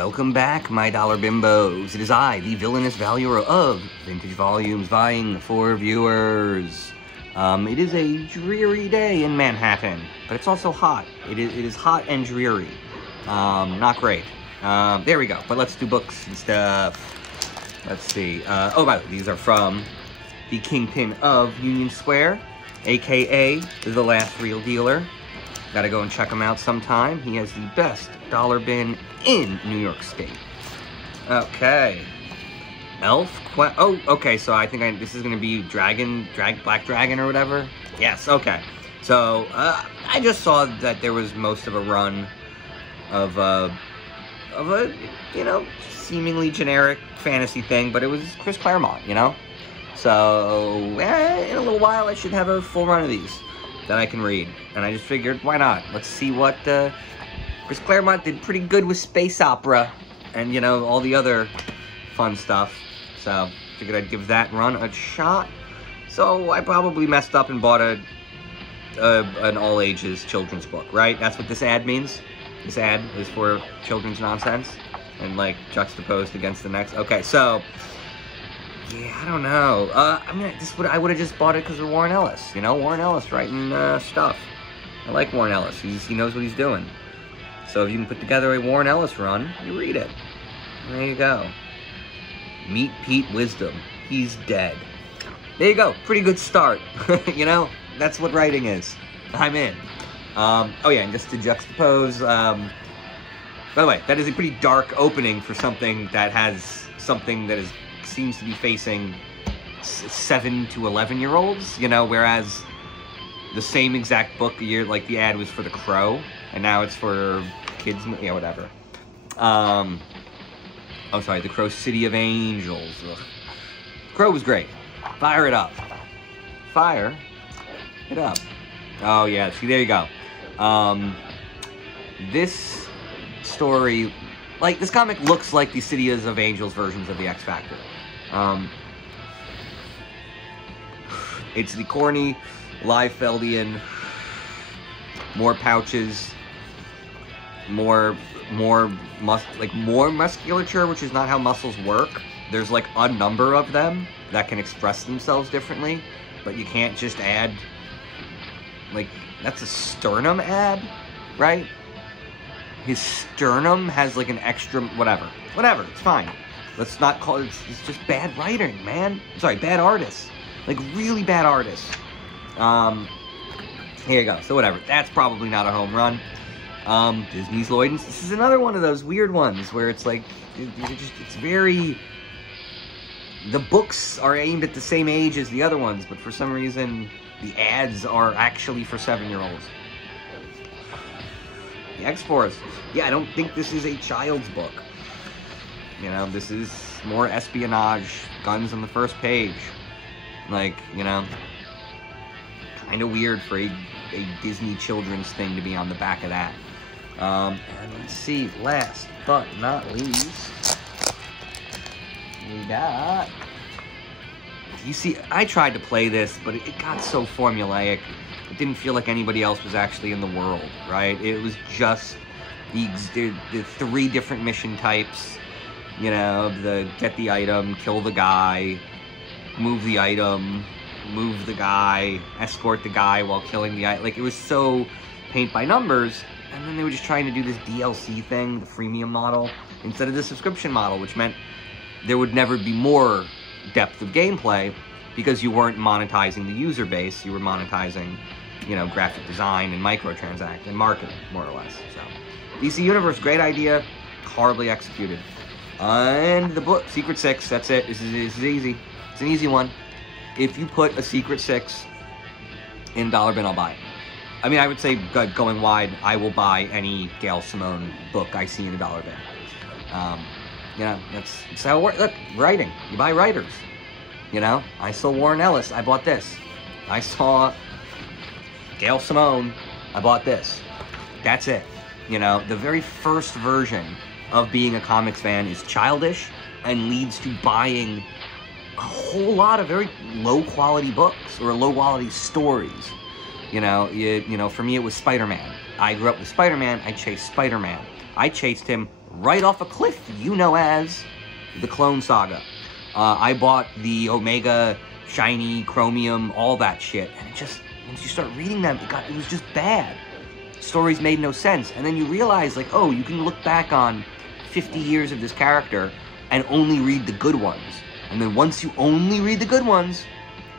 Welcome back, my dollar bimbos. It is I, the villainous valuer of vintage volumes, vying for viewers. It is a dreary day in Manhattan, but it's also hot. It is hot and dreary. Not great. There we go. But let's do books and stuff. Let's see. Oh, by the way, these are from the Kingpin of Union Square, aka the last real dealer. Gotta go and check him out sometime. He has the best dollar bin in New York State. Okay. Oh, okay, so I think this is gonna be Black Dragon or whatever. Yes, okay. So, I just saw that there was most of a run of a, you know, seemingly generic fantasy thing, but it was Chris Claremont, you know? So, in a little while I should have a full run of these that I can read. And I just figured, why not? Let's see what, Chris Claremont did pretty good with space opera and, you know, all the other fun stuff. So, figured I'd give that run a shot. So, I probably messed up and bought an all-ages children's book, right? That's what this ad means? This ad is for children's nonsense and, like, juxtaposed against the next. Okay, so, yeah, I don't know. I mean, I would have just bought it because of Warren Ellis. You know, Warren Ellis writing stuff. I like Warren Ellis. He knows what he's doing. So if you can put together a Warren Ellis run, you read it. There you go. Meet Pete Wisdom. He's dead. There you go. Pretty good start. You know, that's what writing is. I'm in. Oh yeah, and just to juxtapose, by the way, that is a pretty dark opening for something that has something that seems to be facing 7 to 11-year-olds, you know, whereas the same exact book like the ad was for The Crow, and now it's for kids, yeah, whatever. Oh, sorry, The Crow City of Angels. Ugh. Crow was great. Fire it up. Fire it up. Oh, yeah, see, there you go. This story, like, this comic looks like the City of Angels versions of the X Factor. It's the corny, Liefeldian, more pouches, more musculature, which is not how muscles work. There's like a number of them that can express themselves differently, but you can't just add, like, that's a sternum ad, right? His sternum has like an extra, whatever, it's fine. Let's not call it, it's just bad writing, man. Sorry, bad artists. Like, really bad artists. Here you go. So whatever. That's probably not a home run. Disney's Lloyd's. This is another one of those weird ones where it's like, it's very... The books are aimed at the same age as the other ones, but for some reason, the ads are actually for 7-year-olds. The X-Force. Yeah, I don't think this is a child's book. You know, this is more espionage, guns on the first page. Like, you know, kind of weird for a Disney children's thing to be on the back of that. And let's see, last but not least, we got... You see, I tried to play this, but it got so formulaic. It didn't feel like anybody else was actually in the world, right? It was just the 3 different mission types. You know, the get the item, kill the guy, move the item, move the guy, escort the guy while killing the item. Like, it was so paint by numbers, and then they were just trying to do this DLC thing, the freemium model, instead of the subscription model, which meant there would never be more depth of gameplay because you weren't monetizing the user base, you were monetizing, you know, graphic design and microtransaction and marketing, more or less. So, DC Universe, great idea, horribly executed. And the book, Secret 6, that's it. This is easy. It's an easy one. If you put a Secret 6 in Dollar Bin, I'll buy it. I mean, I would say, going wide, I will buy any Gail Simone book I see in a Dollar Bin. You know, that's how it works. Look, writing. You buy writers. You know, I saw Warren Ellis, I bought this. I saw Gail Simone, I bought this. That's it. You know, the very first version of being a comics fan is childish and leads to buying a whole lot of very low-quality books or low-quality stories. You know, for me it was Spider-Man. I grew up with Spider-Man. I chased Spider-Man. I chased him right off a cliff, you know, as the Clone Saga. I bought the Omega, Shiny, Chromium, all that shit, and it just, once you start reading them, it was just bad. Stories made no sense, and then you realize, like, oh, you can look back on 50 years of this character and only read the good ones. And then once you only read the good ones,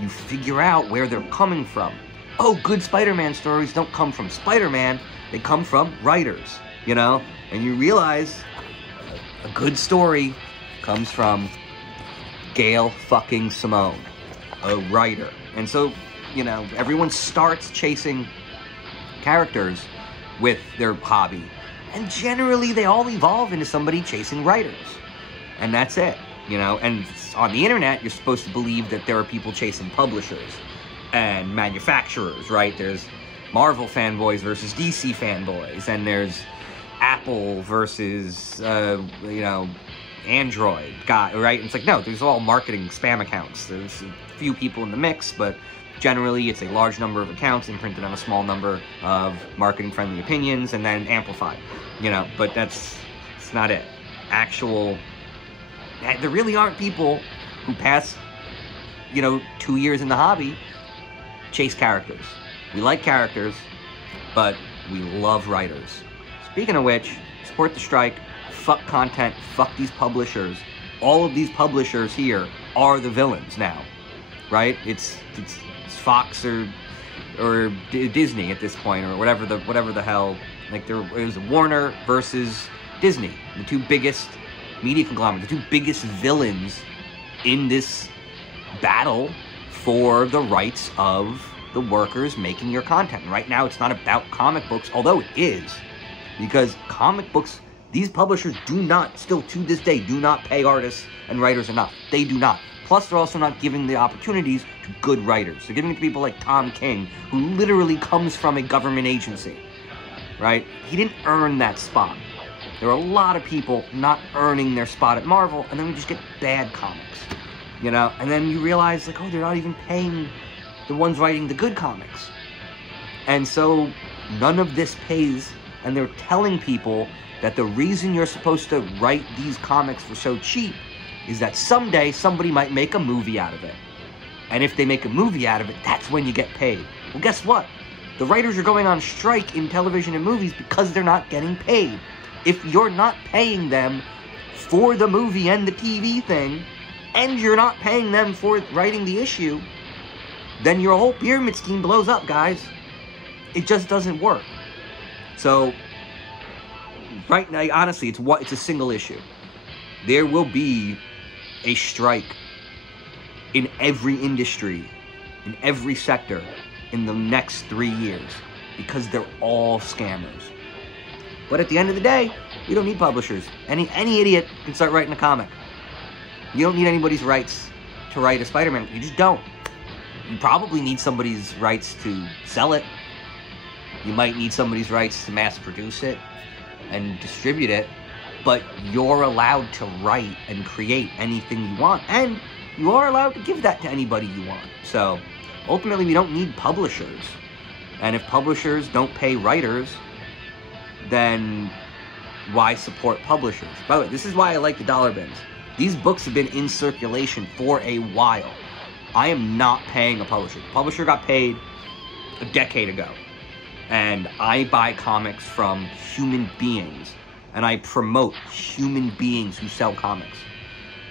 you figure out where they're coming from. Oh, good Spider-Man stories don't come from Spider-Man, they come from writers, you know? And you realize a good story comes from Gail fucking Simone, a writer. And so, you know, everyone starts chasing characters with their hobby. And generally, they all evolve into somebody chasing writers. And that's it, you know? And on the internet, you're supposed to believe that there are people chasing publishers and manufacturers, right? There's Marvel fanboys versus DC fanboys, and there's Apple versus, you know, Android guy, right? It's like, no, there's all marketing spam accounts. There's a few people in the mix, but generally it's a large number of accounts imprinted on a small number of marketing-friendly opinions and then amplified, you know? But it's not it. There really aren't people who pass, you know, 2 years in the hobby, chase characters. We like characters, but we love writers. Speaking of which, support the strike, fuck content, fuck these publishers. All of these publishers here are the villains now, right? It's Fox or Disney at this point, or whatever the hell. Like, it was Warner versus Disney, the two biggest media conglomerates, the two biggest villains in this battle for the rights of the workers making your content. Right now, it's not about comic books, although it is, because comic books, these publishers do not, still to this day, do not pay artists and writers enough. They do not. Plus, they're also not giving the opportunities to good writers. They're giving it to people like Tom King, who literally comes from a government agency, right? He didn't earn that spot. There are a lot of people not earning their spot at Marvel, and then we just get bad comics, you know? And then you realize, like, oh, they're not even paying the ones writing the good comics. And so none of this pays, and they're telling people that the reason you're supposed to write these comics for so cheap is that someday somebody might make a movie out of it. And if they make a movie out of it, that's when you get paid. Well, guess what? The writers are going on strike in television and movies because they're not getting paid. If you're not paying them for the movie and the TV thing, and you're not paying them for writing the issue, then your whole pyramid scheme blows up, guys. It just doesn't work. So, right now, honestly, it's a single issue. There will be a strike in every industry, in every sector, in the next 3 years, because they're all scammers. But at the end of the day, we don't need publishers. Any idiot can start writing a comic. You don't need anybody's rights to write a Spider-Man. You just don't. You probably need somebody's rights to sell it. You might need somebody's rights to mass produce it and distribute it. But you're allowed to write and create anything you want. And you are allowed to give that to anybody you want. So, ultimately, we don't need publishers. And if publishers don't pay writers, then why support publishers? By the way, this is why I like the dollar bins. These books have been in circulation for a while. I am not paying a publisher. The publisher got paid a decade ago. And I buy comics from human beings. And I promote human beings who sell comics.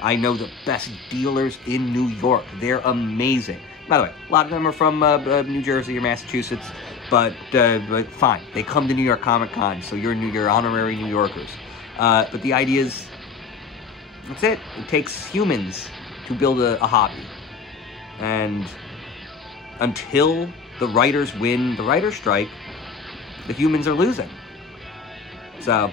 I know the best dealers in New York. They're amazing. By the way, a lot of them are from New Jersey or Massachusetts, but fine. They come to New York Comic Con, so you're honorary New Yorkers. But the idea is, that's it. It takes humans to build a hobby. And until the writers win the writer's strike, the humans are losing. So,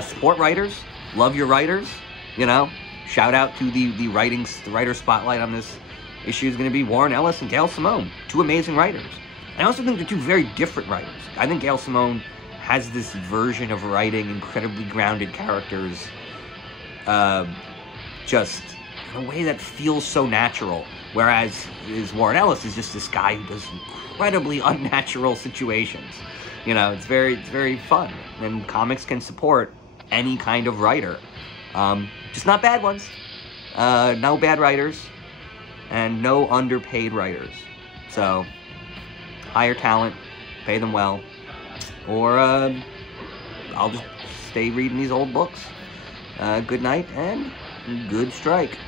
support writers, love your writers, you know. Shout out to the writer spotlight on this issue is going to be Warren Ellis and Gail Simone, two amazing writers. I also think they're two very different writers. I think Gail Simone has this version of writing incredibly grounded characters, just in a way that feels so natural, whereas Warren Ellis is just this guy who does incredibly unnatural situations. You know, it's very fun, and comics can support any kind of writer. Just not bad ones. No bad writers, and no underpaid writers. So, hire talent, pay them well, or I'll just stay reading these old books. Good night, and good strike.